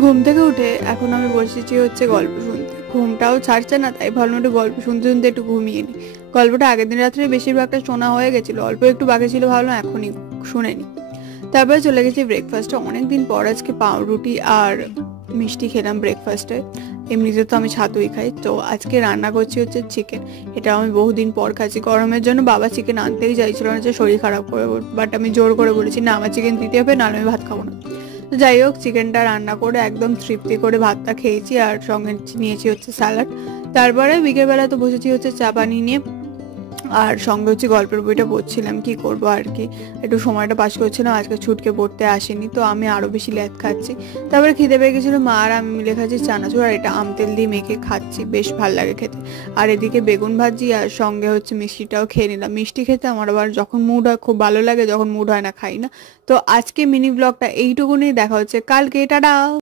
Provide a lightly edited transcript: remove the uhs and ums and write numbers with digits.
ঘুম থেকে উঠে এখন আমি বসেছি হচ্ছে গল্প শুনতে। ঘুমটাও ছাড়ছে না, তাই ভাবলাম একটু গল্প শুনতে শুনতে একটু ঘুমিয়ে নিই। গল্পটা আগের দিন রাত্রে বেশিরভাগটা শোনা হয়ে গেছিল, অল্প একটু বাকি ছিল, ভাবলাম এখনই শুনে নিই। তারপরে চলে গেছি ব্রেকফাস্টে। অনেকদিন পর আজকে পাউরুটি আর মিষ্টি খেলাম ব্রেকফাস্টে। এমনিতে তো আমি ছাতুই খাই, তো আজকে রান্না করছি হচ্ছে চিকেন। এটা আমি বহুদিন পর খাচ্ছি। গরমের জন্য বাবা চিকেন আনতেই চাইছিল না, যে শরীর খারাপ করে, বাট আমি জোর করে বলেছি না, আমার চিকেন দিতে হবে, নাহলে আমি ভাত খাবো না। তো যাই হোক, চিকেনটা রান্না করে একদম তৃপ্তি করে ভাতটা খেয়েছি, আর সঙ্গে নিয়েছি হচ্ছে স্যালাড। তারপরে বিকেলবেলা তো বসেছি হচ্ছে চা পানি নিয়ে, আর সঙ্গে হচ্ছে গল্পের বইটা পড়ছিলাম। কি করব আর কি, একটু সময়টা পাস করছিলাম। আজকে ছুটকে পড়তে আসেনি, তো আমি আরো বেশি ল্যাদ খাচ্ছি। তারপরে খিদে পেয়ে গেছিলো, মা আর আমি মিলে খাচ্ছি চানাচুর, আর এটা আম তেল দিয়ে মেখে খাচ্ছি, বেশ ভাল লাগে খেতে। আর এদিকে বেগুন ভাজি, আর সঙ্গে হচ্ছে মিষ্টিটাও খেয়ে নিলাম। মিষ্টি খেতে আমার আবার যখন মুড হয় খুব ভালো লাগে, যখন মুড হয় না খাই না। তো আজকে মিনি ব্লগটা এইটুকুনি, দেখা হচ্ছে কালকে, টাটা।